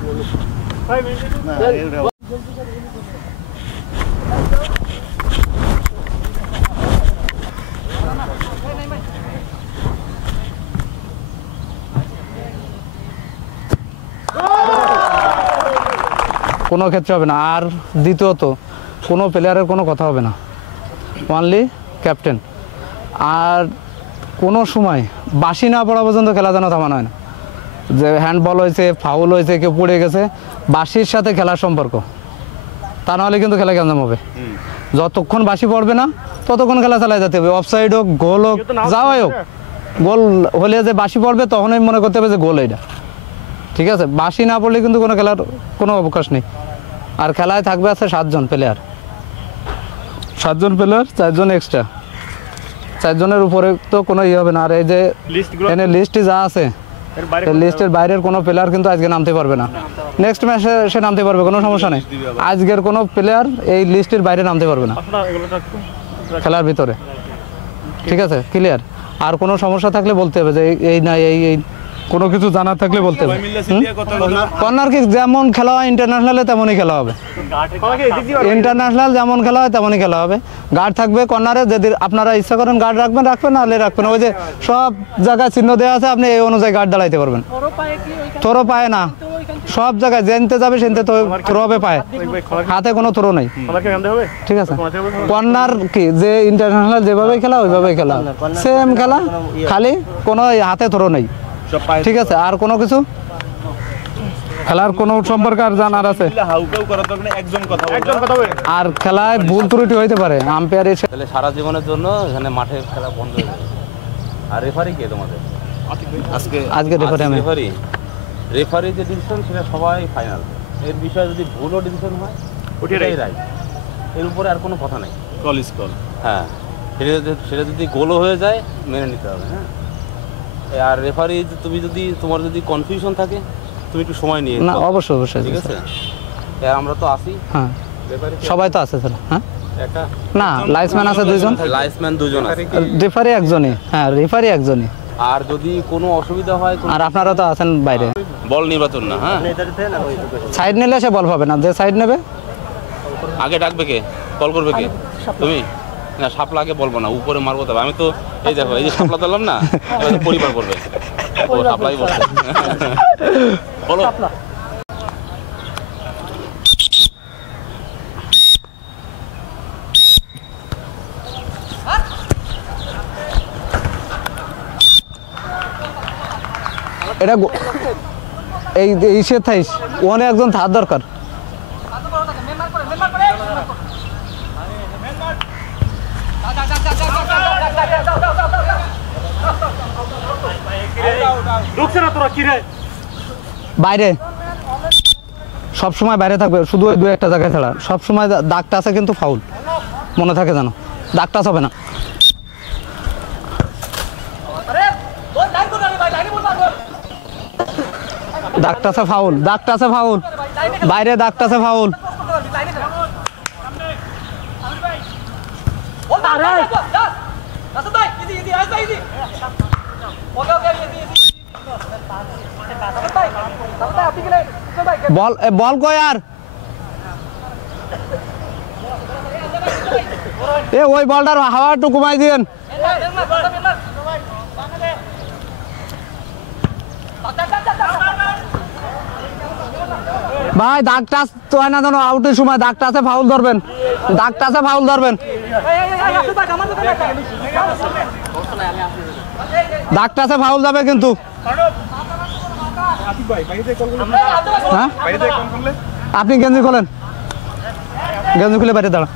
কোনো ক্ষেত্রে হবে না। আর দ্বিতীয়ত কোনো প্লেয়ারের কোনো কথা হবে না, অনলি ক্যাপ্টেন। আর কোনো সময় বাসি না পড়া পর্যন্ত খেলা যেন থামানো হয় না। যে হ্যান্ডবল হয়েছে, ফাউল হয়েছে, কেউ পড়ে গেছে, বাসির সাথে খেলার সম্পর্ক, তা নাহলে কিন্তু খেলা গ্যাঞ্জাম হবে। যতক্ষণ বাসি পড়বে না ততক্ষণ খেলা চালায় যেতে হবে। অফসাইড হোক, গোল হোক, যাওয়াই হোক, গোল হলে যে বাসি পড়বে তখনই মনে করতে হবে যে গোল এইটা, ঠিক আছে। বাসি না পড়লে কিন্তু কোনো খেলার কোনো অবকাশ নেই। আর খেলায় থাকবে আছে 7 জন প্লেয়ার, 7 জন প্লেয়ার, 4 জন এক্সট্রা, 4 জনের উপরে তো কোনো ইয়ে হবে না। আর এই যে এনে লিস্টে যা আছে, লিস্টের বাইরের কোনো প্লেয়ার কিন্তু আজকে নামতে পারবে না। নেক্সট ম্যাচে সে নামতে পারবে, কোনো সমস্যা নেই। আজকের কোনো প্লেয়ার এই লিস্টের বাইরে নামতে পারবে না খেলার ভিতরে, ঠিক আছে, ক্লিয়ার। আর কোনো সমস্যা থাকলে বলতে হবে যে এই না এই কোনো কিছু জানার থাকলে বলতে হবে। কর্নার কিক যেমন খেলা হয় ইন্টারন্যাশনালে তেমনই খেলা হবে, ইন্টারন্যাশনাল যেমন খেলা হয় তেমনই খেলা হবে। গার্ড থাকবে কর্নারে, যদি আপনারা ইচ্ছা করেন গার্ড রাখবেন, নাহলে রাখবেন। ওই যে সব জায়গায় চিহ্ন দেওয়া আছে, আপনি এই অনুযায়ী গার্ড দাঁড়াইতে পারবেন। থ্রো পায় না, সব জায়গায় যেনতে যাবে সেনতে থ্রো হবে, পায়, হাতে কোনো থ্রো নেই, ঠিক আছে। কর্নার কি যে ইন্টারন্যাশনাল যেভাবেই খেলা ওইভাবেই খেলা, সেম খেলা, খালি কোনো হাতে থ্রো নেই, ঠিক আছে। আর কোনো কিছু খেলার কোনো সম্পর্কে আর জানার আছে? আর খেলায় ভুল ত্রুটি হইতে পারে, আম্পায়ার এসে সারা জীবনের জন্য এখানে মাঠে খেলা বন্ধ হয়ে যাবে। আর রেফারি কে তোমাদের? আজকে রেফারি যে ডিসিশন সেটা সবাই ফাইনাল। এর বিষয়ে যদি ভুলও ডিসিশন হয় ওটাই রাইট, এর উপরে আর কোনো কথা নেই। হ্যাঁ, সেটা যদি গোলও হয়ে যায় মেনে নিতে হবে। হ্যাঁ, আর রেফারি তোমার যদি কনফিউশন থাকে তুমি একটু সময় নিয়ে না, অবশ্যই, ঠিক আছে। আমরা তো আসি, হ্যাঁ, সবাই তো আছে স্যার। হ্যাঁ, একটা না, লাইসম্যান আছে 2 জন, লাইসম্যান 2 জন আছে, রেফারি একজনই। হ্যাঁ, রেফারি একজনই। আর যদি কোনো অসুবিধা হয়, আর আপনারা তো আছেন বাইরে, বল নির্বাচন না, হ্যাঁ, সাইড নিলে সে বল পাবে না, যে সাইড নেবে আগে ডাকবে কে, কল করবে কে? তুমি না, শাপলা আগে বলবো না, উপরে মারবো। তবে আমি তো এই দেখো, এই যে শাপলা দিলাম না, পরিবার করবে, ও শাপলাই বলছে, বলো। এটা এই সে থাইস ওনে একজন থার দরকার। বাইরে সব সময় বাইরে থাকবে, শুধু ওই 2-1টা জায়গায় ছাড়া। সব সময় দাগটা আছে কিন্তু ফাউল, মনে থাকে জানো, দাগটা হবে না। দাগটা আছে ফাউল, দাগটা আছে ফাউল, বাইরে দাগটা আছে ফাউল। বল কই আর ওই বলটার হাওয়া একটু কমাই দিন। ভাই দাগটা তো হয় না জানো, আউটের সময় দাগটা আছে ফাউল ধরবেন, দাগটা আছে ফাউল ধরবেন, দাগটা আছে ফাউল যাবে কিন্তু। হ্যাঁ, আপনি গেঞ্জি খোলেন, গেঞ্জি খুলে বাইরে দাঁড়া।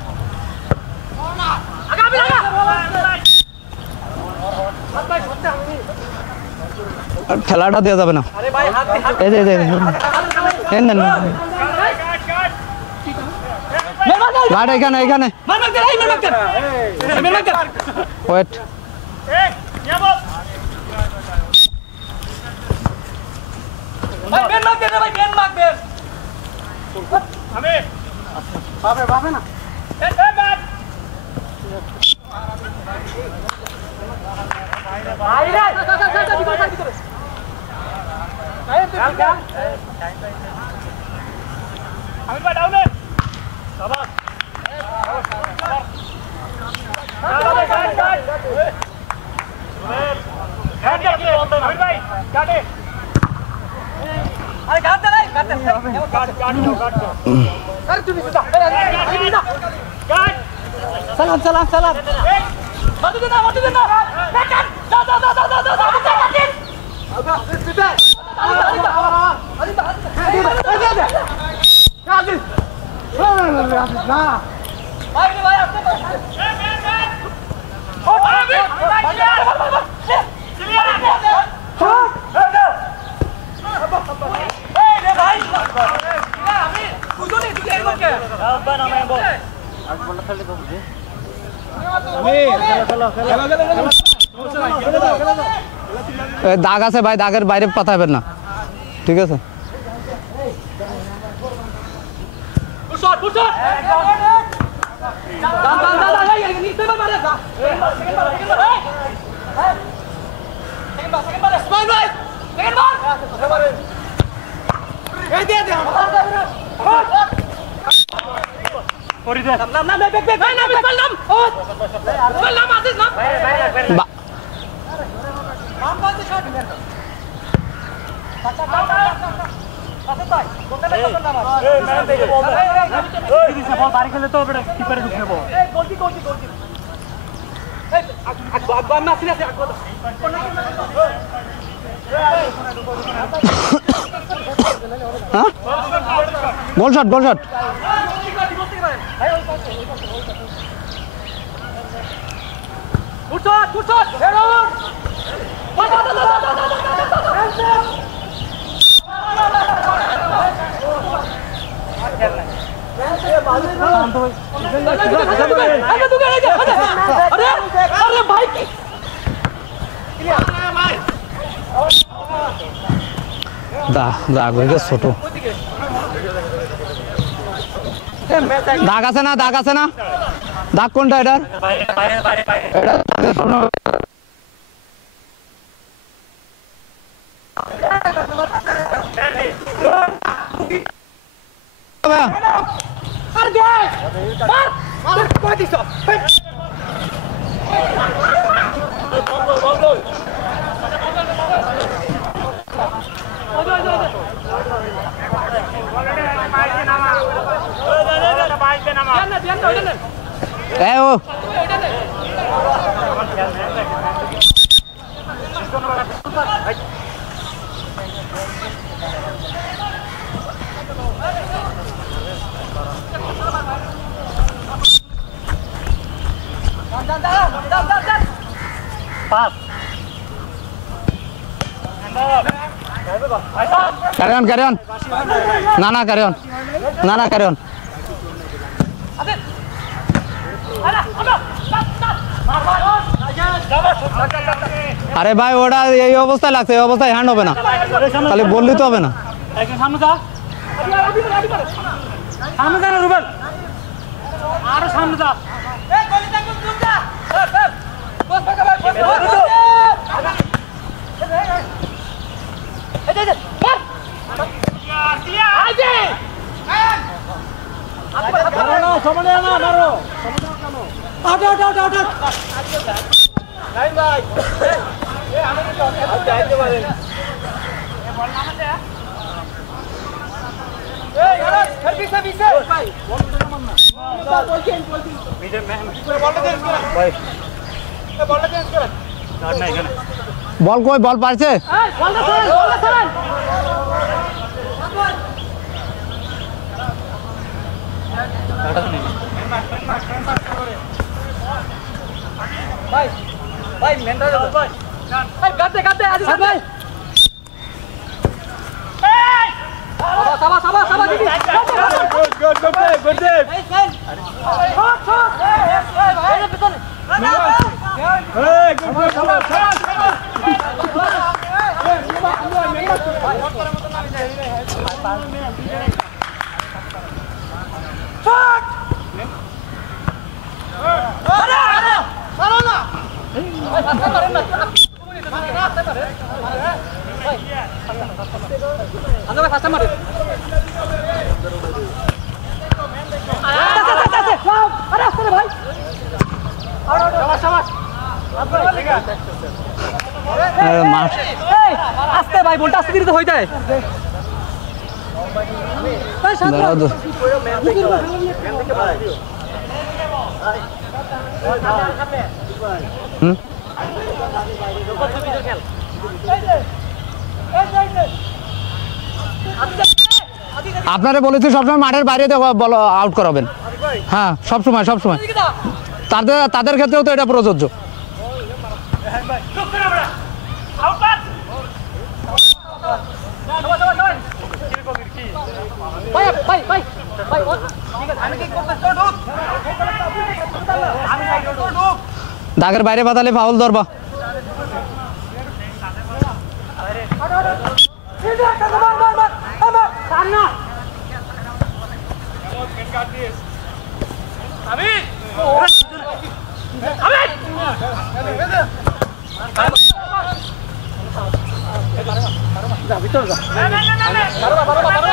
খেলাটা দেওয়া যাবে না, এই যে গার্ড এখানে এখানে ওয়েট। দাগ আছে ভাই, দাগের বাইরে পাঠাবেন না, ঠিক আছে? গোল শট, গোল শট। দাগ হয়ে গেছে ছোট। দাগ আছে না, দাগ আছে না? দাগ কোনটা এটার? Carry on, carry on. Nana, carry on. Nana, carry on. আরে ভাই ওটা এই অবস্থায় লাগছে, এই অবস্থায় হ্যান্ড হবে না, তাহলে বললি তো হবে না। বল কই, বল পারছে? ভাই ভাই মেন্টাল ভাই ভাই গাতে গাতে আজি ভাই এই সাবা সাবা সাবা দিদি good good good good save এই সেভ শট শট এই পেছনে এই গুড গুড সাবা shot Anda vai passar, Maria. মাঠ আস্তে ভাই বলটা আস্তে দিতে হইতে দাঁড়াও তো। হুম? আপনারা বলেছি সবসময় মাঠের বাইরে বলো আউট করাবেন। হ্যাঁ সবসময় সবসময় তাদের ক্ষেত্রেও তো এটা প্রযোজ্য। দাগের বাইরে বাতালে ফাউল ধরবা।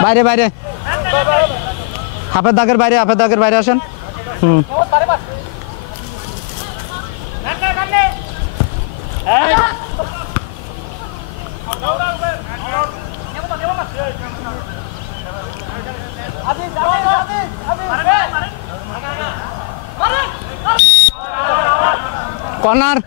বাইরে বাইরে হাফের দাগের বাইরে আসেন। হুম কর্নার।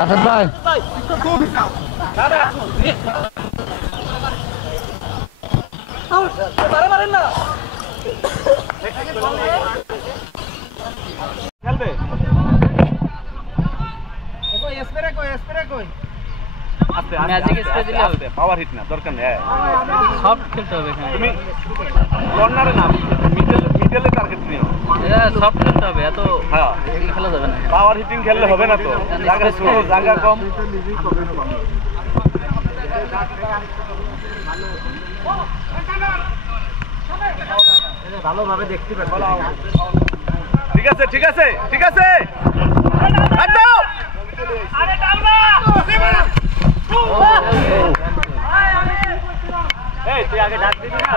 রাশেদ ভাই পাওয়ার হিট না দরকার নেই। সফট খেলতে হবে এখানে তুমি কর্নারে না মিডলে টার্গেট নিও। এটা সফট খেলতে হবে, এত হ্যাঁ খেলা যাবে না। পাওয়ার হিটিং খেললে হবে না তো, জায়গা ছোট জায়গা কম। ভালোভাবে দেখতে পাচ্ছি। ঠিক আছে ঠিক আছে ঠিক আছে দাও। আরে টানবা এই তুই আগে ডাক দিবি না।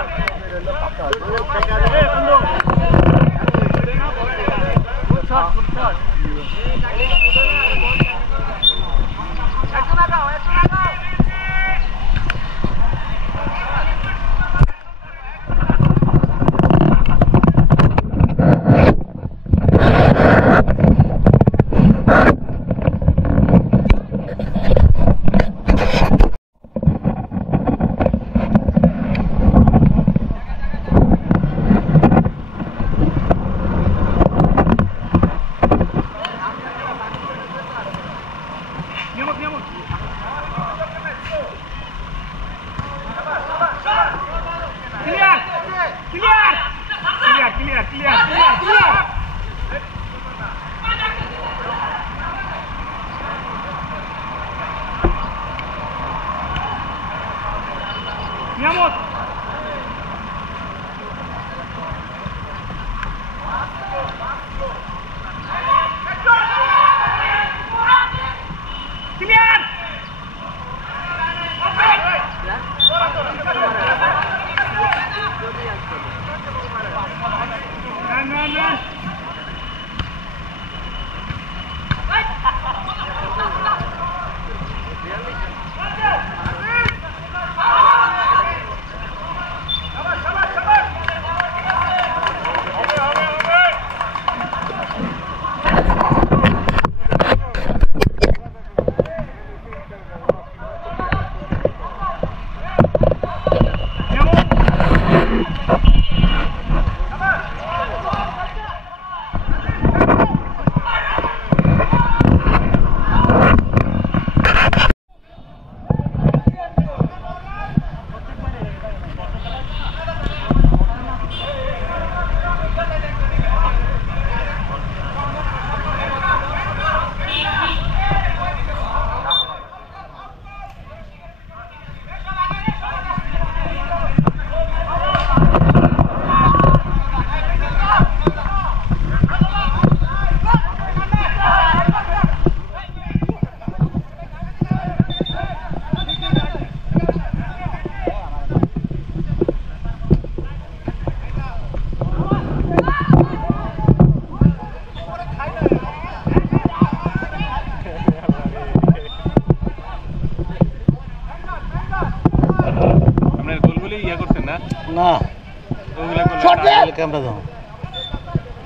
কেমনে দেবো?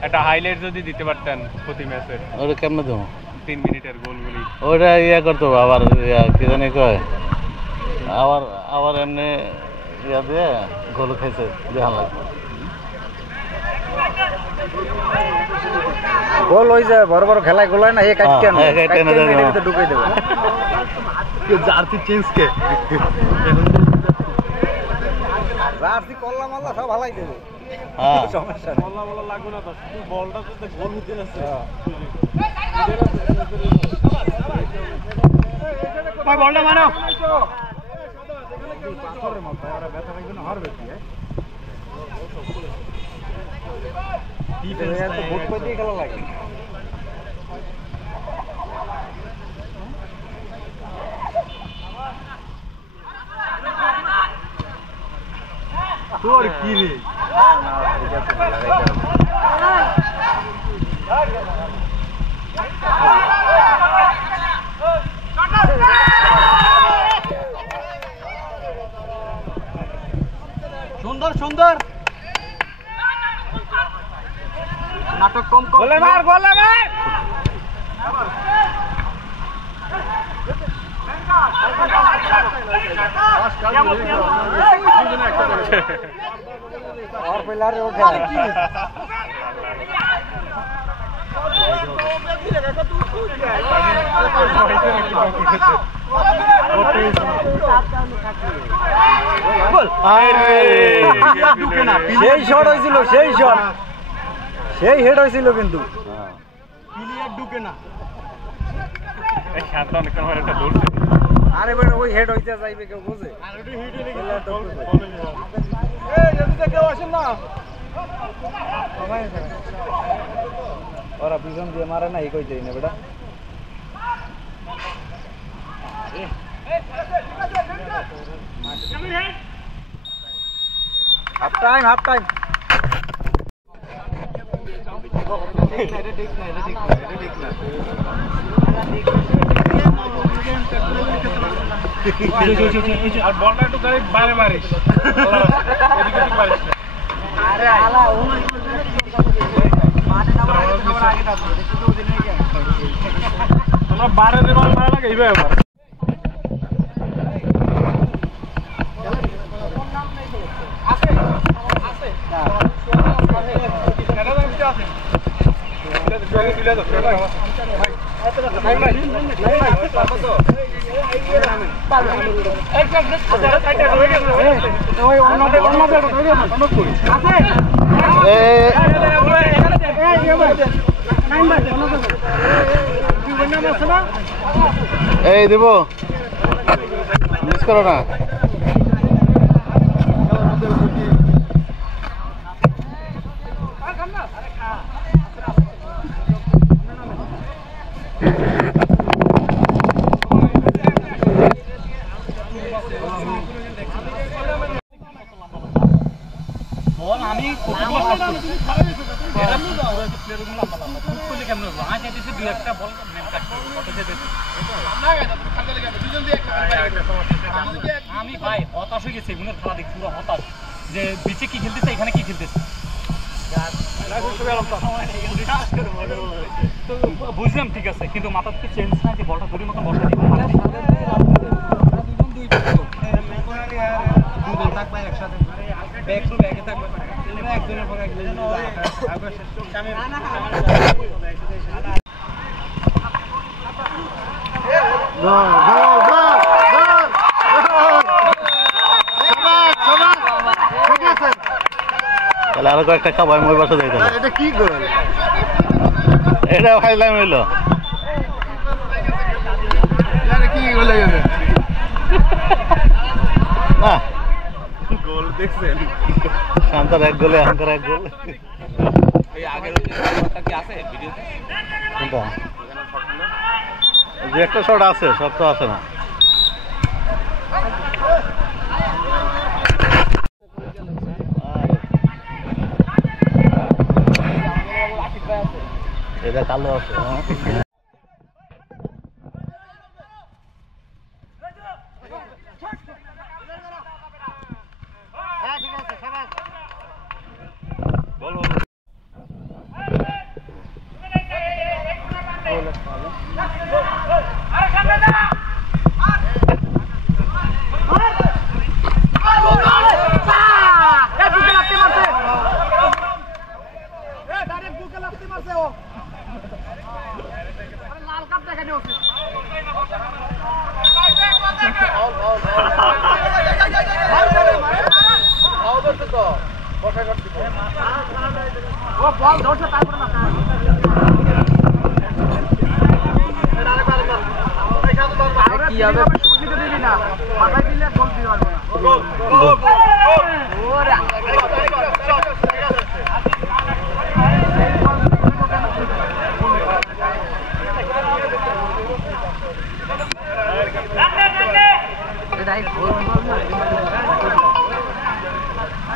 একটা হাইলাইট যদি দিতে পারতেন প্রতি ম্যাচের ওটা কেমনে দেবো? 3 মিনিটের গোলগুলি। ওইটা ইয়া করতে হবে আবার, কি জানি কয়, আবার আবার এমনি ইয়া দিয়ে গোল খাইছে দেখান লাগবে। গোল হয়ে যায়, বড় বড় খেলায় গোল হয় না, এ কাটতে না, কাটতে না, কাটতে ভিতরে ঢুকাই দেবে। জার্সি চেঞ্জ কে জার্সি কল্লা মাল্লা সব হালাই দেবে, হ্যাঁ সমস্যা নেই। বলা বলা লাগবে না তো, শুধু বলটা তো গোল হতে যাচ্ছে। ভাই বলটা মানো। পাথরের মতো ওরা ব্যথা লাগবে না, হারবে কি ডিফেন্স তো ভোট করে দিয়ে খেলা লাগে। তোর কি রে? সুন্দর সুন্দর নাটক কম কম। গোলে মার, গোলে মার। और प्लेयर उठे সেই শট হয়েছিল, সেই শট, সেই হেড হয়েছিল, কিন্তু প্লেয়ার ঢুকে না। আরে বেটা ওই হেড হইতে যাইবে, কেউ বুঝে? কেউ আসেন না, ওরা পিছন দিয়ে মারে না, এই কই যাই না বেটা। Half time, half time. আর বলটা একটু গাড়ি বাইরে মারিস, এদিকে ঠিক মারিস না। আরে আলা ও মাঠে নামার আগে থাকবে, দেখতে তো দিনে গিয়ে আমরা বারে রে বল মারা লাগে এইভাবে আবার। আছে আছে এটা তো কিছু আছে, এটা তো জলে তুলে দাও, ভাই ভাই ভাই পারবো তো ওই অন্যদের আছে এই দেব, মিস করো না। বল আমি কতগুলো শট করেছি, এটা পুরো প্লেয়ারগুলো লম্বা লম্বা খুব করলে কেমন হবে? আজ এসে দুই একটা বল মেন কাট করে কত যেতে আমি ভাই হতাশ হয়ে গেছি এগুলোর খেলা দেখি, পুরো হতাশ যে বিচে কি খেলতেছে, এখানে কি খেলতেছে। তো বুঝলাম ঠিক আছে, কিন্তু মাথার থেকে চেঞ্জ না যে বলটা ধরে মতন বসা দিব একসাথে ব্যাগ টু ব্যাগে থাকবে, একজনের পর একজন। তাহলে আরো কয়েকটা খাবার মই বাসা যাই। এটা কি গোল? এটা ফাইলাম হইলো কি গোল গেছে না, গোল দেখছেন? শান্তার এক গোলে আঙ্কার এক গোল। এই আগের ওই শটটা কি আছে ভিডিওতে? কোনটা? যে একটা শট আছে, সব তো আছে না। এটা কালো আছে।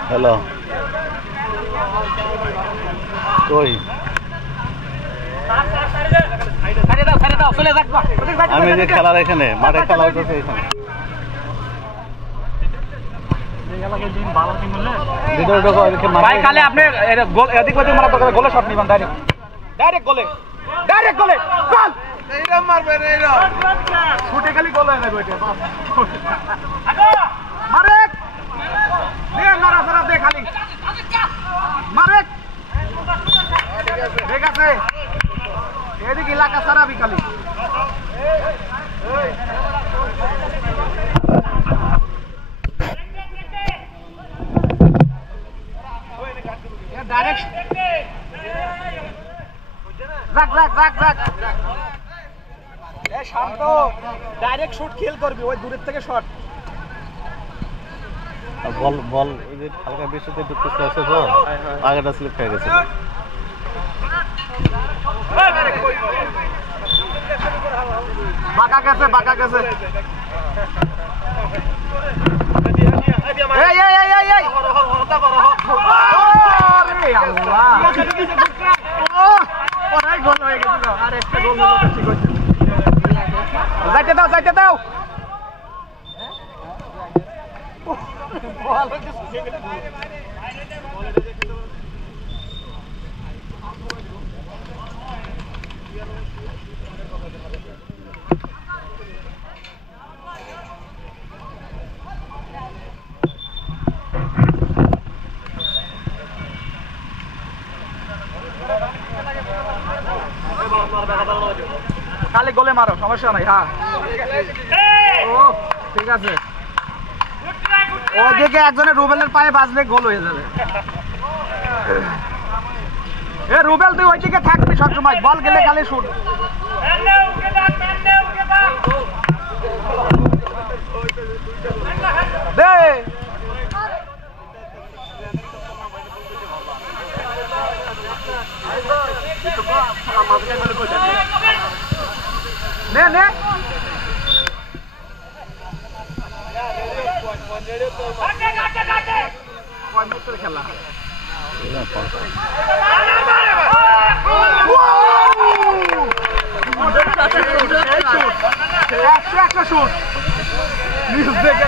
হ্যালো কই আমি যে খেলার এখানে মাঠে খেলা হইতেছে এখানে ভাই খালি আপনি গোল এদিক ওদিক মারা দরকার গোলে শট নিবেন ডাইরেক্ট গোলে গোল এইটা মারবেন এইটা ছুটে খালি গোল হয়ে যাবে ওইটা মারেক দে নড়াচড়া দে খালি মারেক ঠিক আছে এদিকে এলাকা সারা বিকালি ডাইরেক্ট রাখ শান্ত ডাইরেক্ট শুট খেল করবি ওই দূরের থেকে শট বল ওই যে হালকা বৃষ্টিতে ঢুকতে আসছে তো আগেটা স্লিপ খেয়ে গেছে বাঁকা গেছে এই আল্লাহ অনেক গোল হয়ে গেছিল আর একটা গোল হলো ঠিক হয়েছে যাইতে দাও খালি গোলে মারো সমস্যা নাই হ্যাঁ ও ঠিক আছে ওদিকে একজনের রুবেলের পায়ে বাজলে গোল হয়ে যাবে এ রুবেল তুই ওইদিকে থাকবি সবসময় বল গেলে খালি শুট দে নে খেলা একটা শুট নিউজ দেখে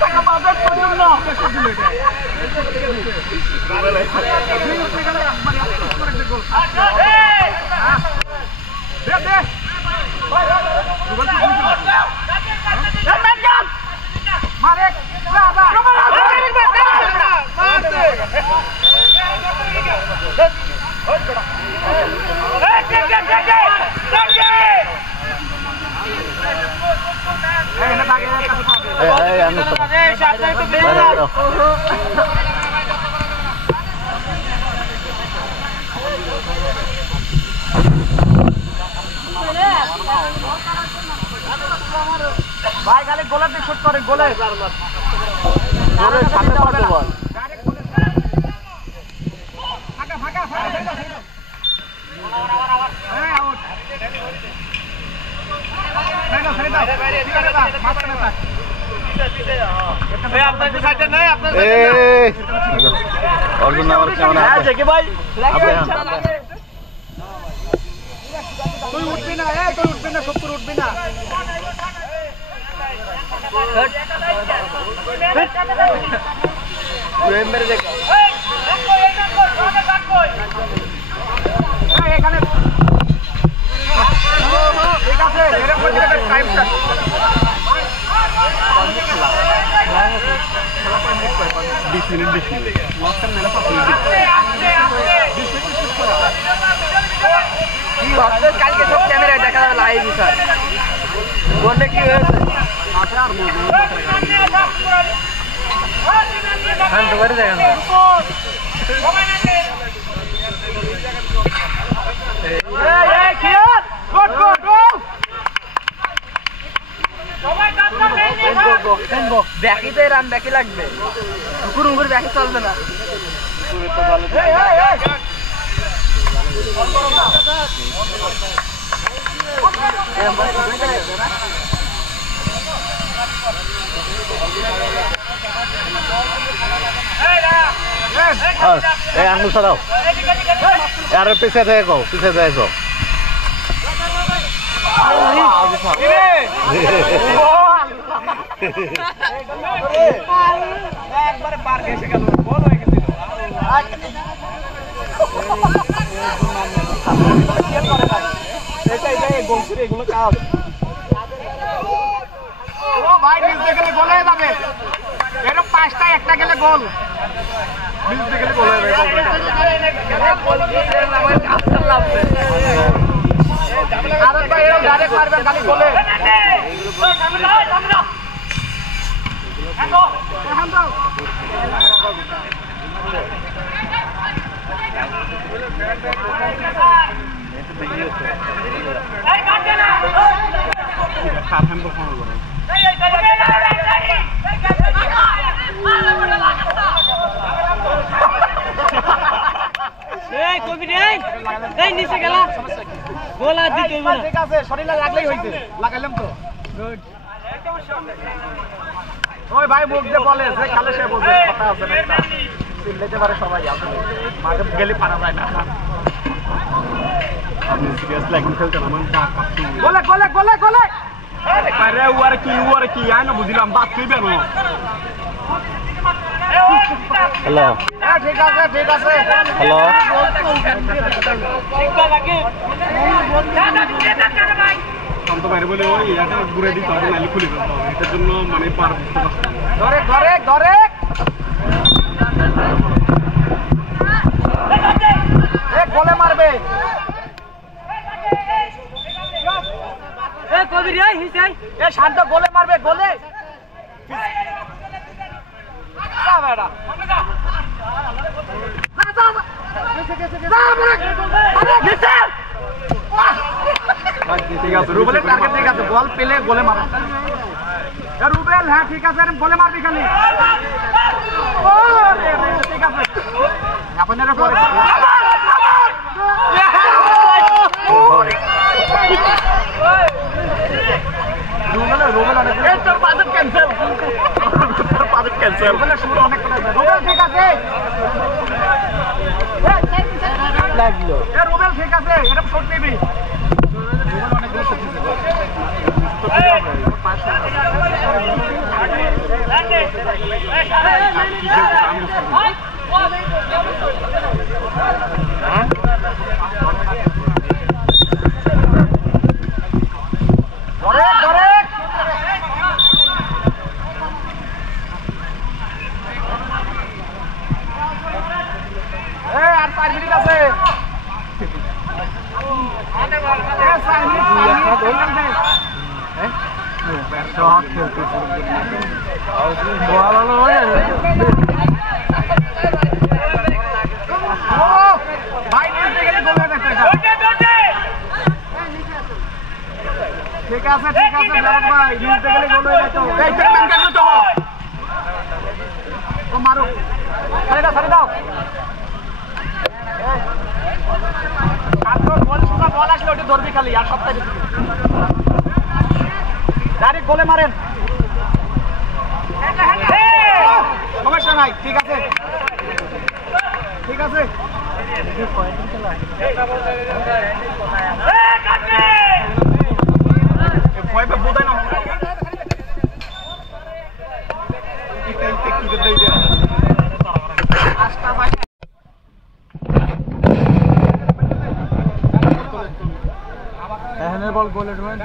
টাকা বাজেট পর্যন্ত ভাই খালি গোলের দিকে শুট করে গোলে সামনে পাবে বল ফাঁকা ফাঁকা এই আউট অর্জুন আমার কেমন আছে ভাই তুই উঠবি না, তুই উঠবি না, সত্তর উঠবি না। এখানে মিনিট বেশি লাস্ট টাইম 5 মিনিট কি ভাবছে কালকে সব ক্যামেরায় দেখা যাবে লাইভ স্যার বললে কি হয়েছে আছে আর বলবো শান্ত করে দেখেন এই খেয়াল গুড গুড ব্যাকিতে রান ব্যাকি লাগবে কুকুর উঙ্গুর ব্যাকি চলবে না এই আঙুল ছাড়াও আর পিছিয়ে দেখো একবারে পার এসে গেল বল হয়ে গেছিল এটাই গোল ছিল এগুলো কাজ ও ভাই মিস দেখলে গোল হয়ে যাবে এরকম 5টা একটা গেলে গোল মিস দেখলে গোল হয়ে যাবে গোল কিসের নামে কাস্টার লাগবে আরে ভাই এরকম ডাইরেক্ট মারবে খালি গোলে নিচে গেলাম গোল আর দিতে হইব না ঠিক আছে শরীরে লাগলেই হইছে লাগাইলাম তো গুড ওই ভাই মুখ দিয়ে বলে যে কালে সে বলবে কথা আছে না একটা চিল্লাইতে পারে সবাই আসলে মাঠে গেলে পারা যায় না আপনি সিরিয়াস লাইকিং খেলতেন আমার ডাক কাটছি গোলে গোলে গোলে গোলে আরে ওয়ারে কি আই না বুঝলাম বাদ তুই বেরো হ্যালো ঠিক আছে হ্যালো শান্ত বাইরে বলে ওই এটা ঘুরে দিতে হবে নাহলে খুলে ফেলতে হবে এটার জন্য মানে পার বুঝতে পারছি না। ধরে গোলে মারবে কবির হিসাই শান্ত গোলে মারবে গোলে ঠিক আছে রুবেলের টার্গেট ঠিক আছে বল পেলে গোলে মারবে রুবেল হ্যাঁ ঠিক আছে গোলে মারবি খালি ঠিক আছে আপনারা পরে রুবেল অনেক ক্যান্সেল রুবেলের শুরু অনেক রুবেল ঠিক আছে লাগলো রুবেল ঠিক আছে এরকম শট নিবি রুবেল অনেকগুলো শট নিবে আর 5 মিনিট আছে ঠিক আছে ভাই নিতে গেলে গোল হয়ে যেত এই ট্যাকল করবে তো ও মারো ছাড়ে দাও বল আসলে ওটা ধরবি খালি আর সপ্তাহে ডাইরেক্ট গোলে মারেন সমস্যা নাই ঠিক আছে ভয় পে বোঝাই না বল গোলে ঢোকেন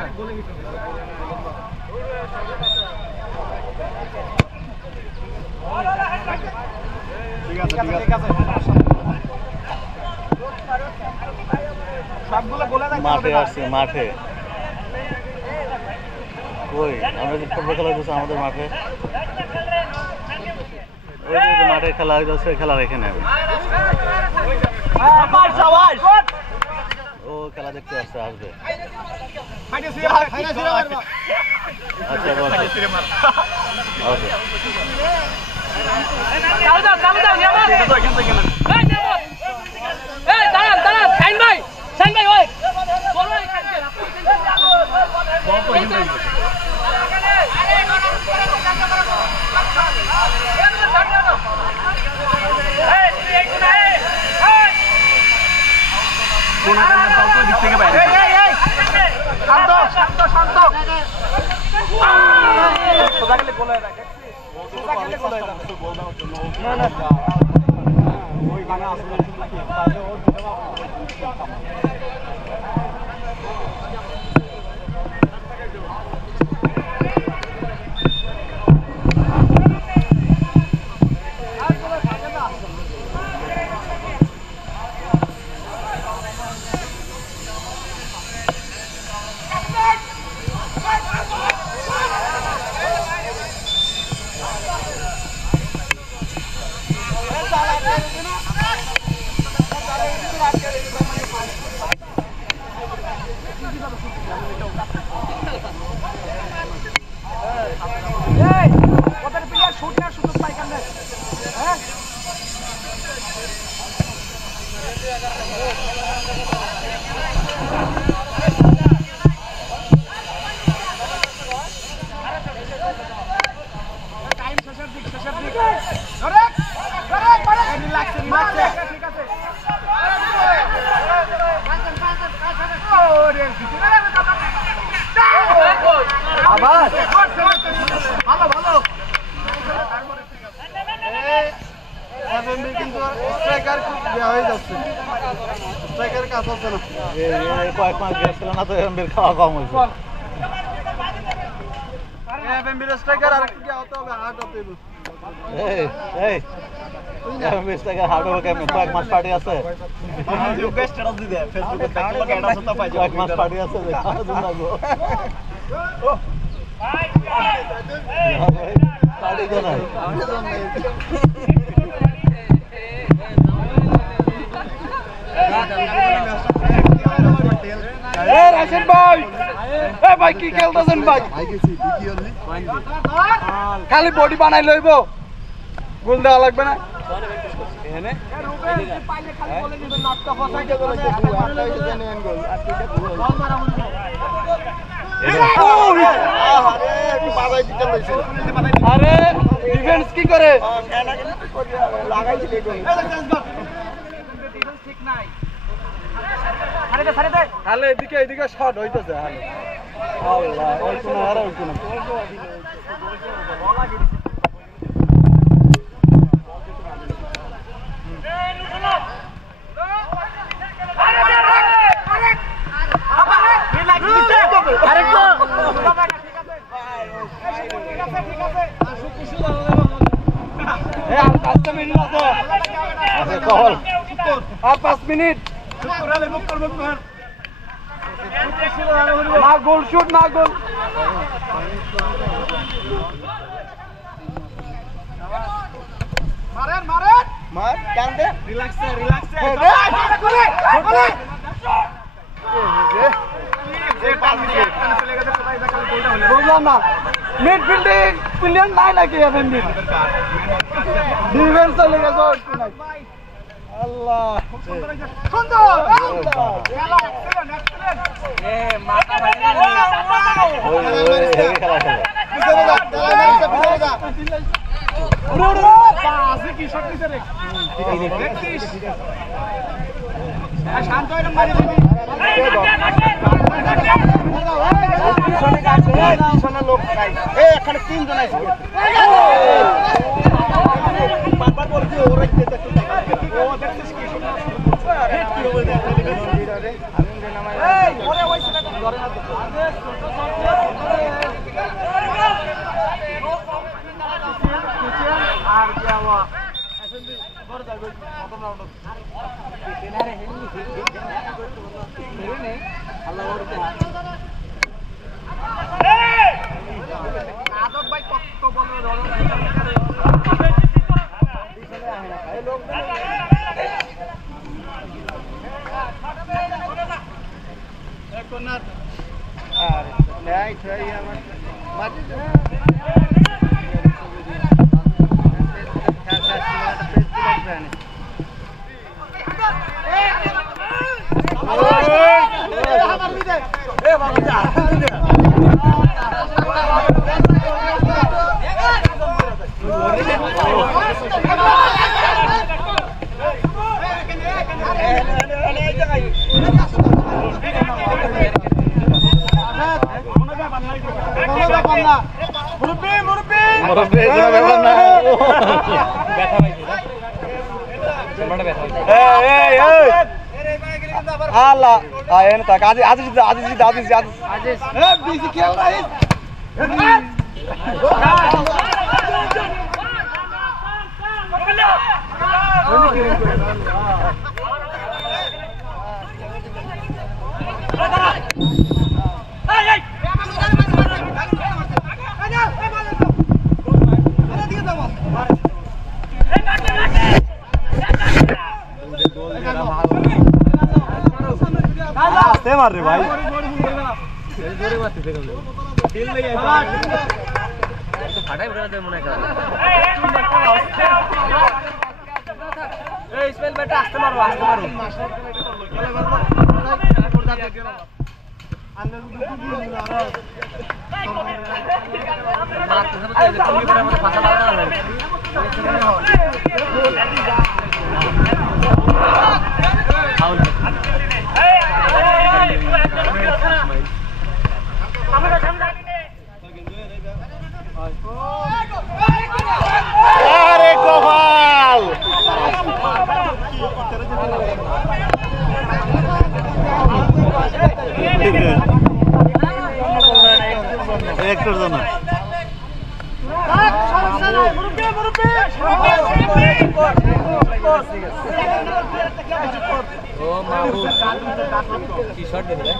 মাঠে আসছে মাঠে কই আমরা যে ফুটবল খেলা হচ্ছে আমাদের মাঠে ওই যে মাঠে খেলা হচ্ছে খেলা রেখে নেবে ও খেলা দেখতে আসছে আসবে আচ্ছা কয়েক মাস গেছিল না তো এমবির খাওয়া কম হয়েছে হার্ড হবে কেমন কয়েক মাস পার্টি আছে কয়েক মাস পার্টি আছে পার্টি তো নাই কি খেলতেছেন ভাই খালি বডি বানাই লইব গোল দেওয়া লাগবে না আরে ডিফেন্স কি করে তাহলে এদিকে এদিকে শট হইতেছে আর 5 মিনিট না গোল শুট না গোল মারেন মারেন মার কেন দে রিল্যাক্স বুঝলাম না মিডফিল্ডিং প্লেয়ার নাই নাকি এমনি ডিফেন্স চলে গেছে আল্লাহ সুন্দর খেলা এক্সেলেন্ট এ মাথা ভাঙা ওই খেলা পিছনে যা উড়ো পাসে কি শট নিছে রে শান্ত হয়ে মারি দিবি পিছনে লোক নাই এখানে তিনজন আছে বারবার বলছি ওরা কি দেখতে ও দেখছিস কি হেড কি হবে রে আমি নামাই এই ওরে ওই সেটা ধরে না আর যাওয়া SMB Allah, ayo tak, Aziz. Busy kill right. आस्ते मार रहे भाई इसमें बेटा आस्ते मारो अरे गोपाल एक कर दो ना टी-शर्ट दे दे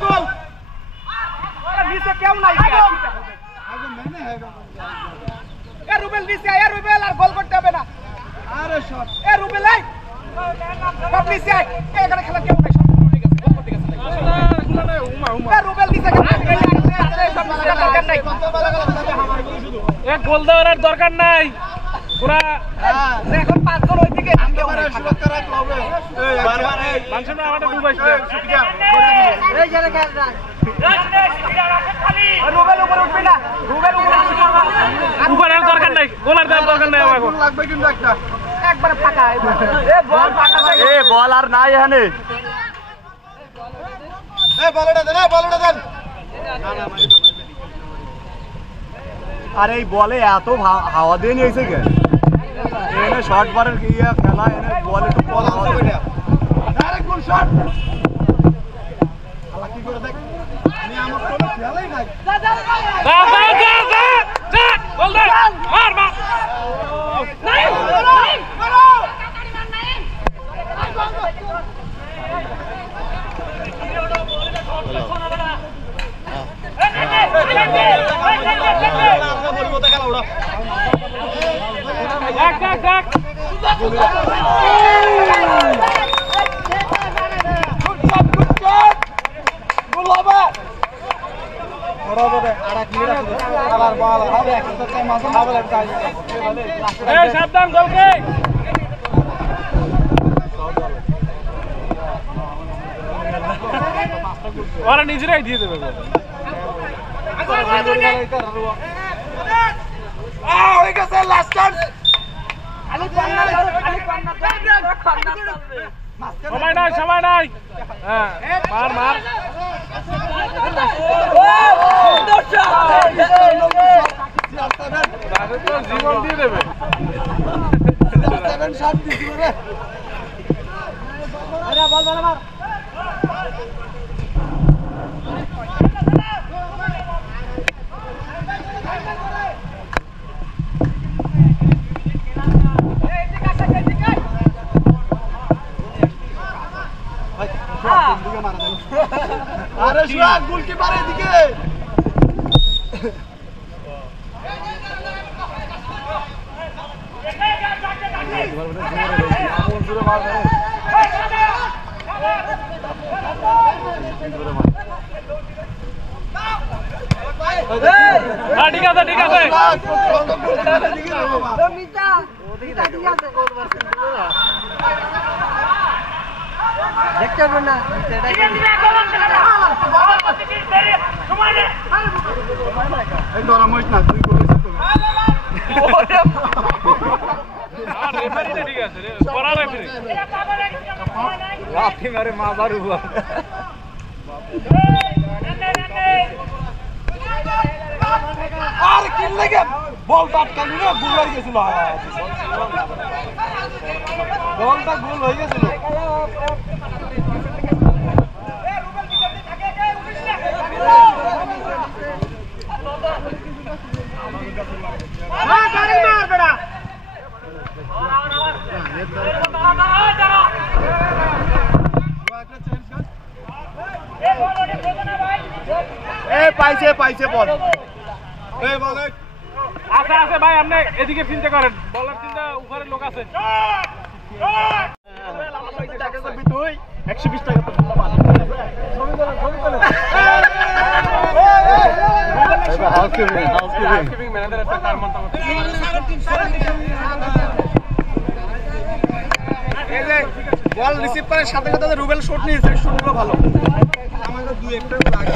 गोल नीचे क्यों नहीं गया ए रुबेल नीचे आया रुबेल और गोल करते হবে না আরে শট এ রুবেল এই কপ नीचे আয় এখানে খেলা কেউ নাই শট করতে গেছে গোল করতে গেছে উমা এ রুবেল नीचे দরকার নাই এ গোল দেওয়ার দরকার নাই পুরা এখন পাঁচ গোল ওইদিকে সুরক্ষা রাখতে হবে বারবার এই মানুষের আমাদের ডুবাইছে এই জায়গা খেল না রুবেল উপরে উঠবি না রুবেল উপরে উপরের দরকার নাই গোলার দেওয়ার দরকার নাই আমার লাগবে কিন্তু একটা একবার ফাঁকা এ বল ফাঁকা এ বল আর নাই এখানে এ বলটা দেন না আরে এই বলে এত হাওয়া দিয়ে নিয়েছে কেন এনে শর্ট বারের ইয়া খেলা এনে বল একটু বল হাওয়া দিয়ে ডাইরেক্ট গোল শট আলা কি করে দেখ আমি আমার কোনো খেলাই নাই যা গোল দে মার নাই মারো সাবধান গোলকে ওরা নিজেরাই দিয়ে দেবে হয়ে গেছে লাস্ট চান্স সময় নাই হ্যাঁ মার জীবন দিয়ে দেবে গোলকিপার এদিকে ঠিক আছে ঠিক আছে দেখতে পারবেন না এই গরম হইস না তুই বলিস তো রেফারিটা ঠিক আছে রে করা রেফারি লাঠি মারে মা বারু আর কি লাগে বল আটকালি না গোল হয়ে গেছিল বলটা গোল হয়ে গেছিল পাইছে বল এই বল আছে আছে ভাই আপনি এদিকে চিন্তা করেন বলার চিন্তা উপরে লোক আছে তুই 120 টাকা তো হাউসকিপিং ম্যানেজার একটা কার মত এই যে বল রিসিভ করার সাথে সাথে রুবেল শট নিয়েছে শটগুলো ভালো আমাদের দুই একটা লাগে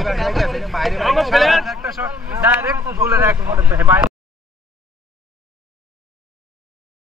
এবার হয়ে গেছে বাইরে একটা শট ডাইরেক্ট গোলের এক বাইরে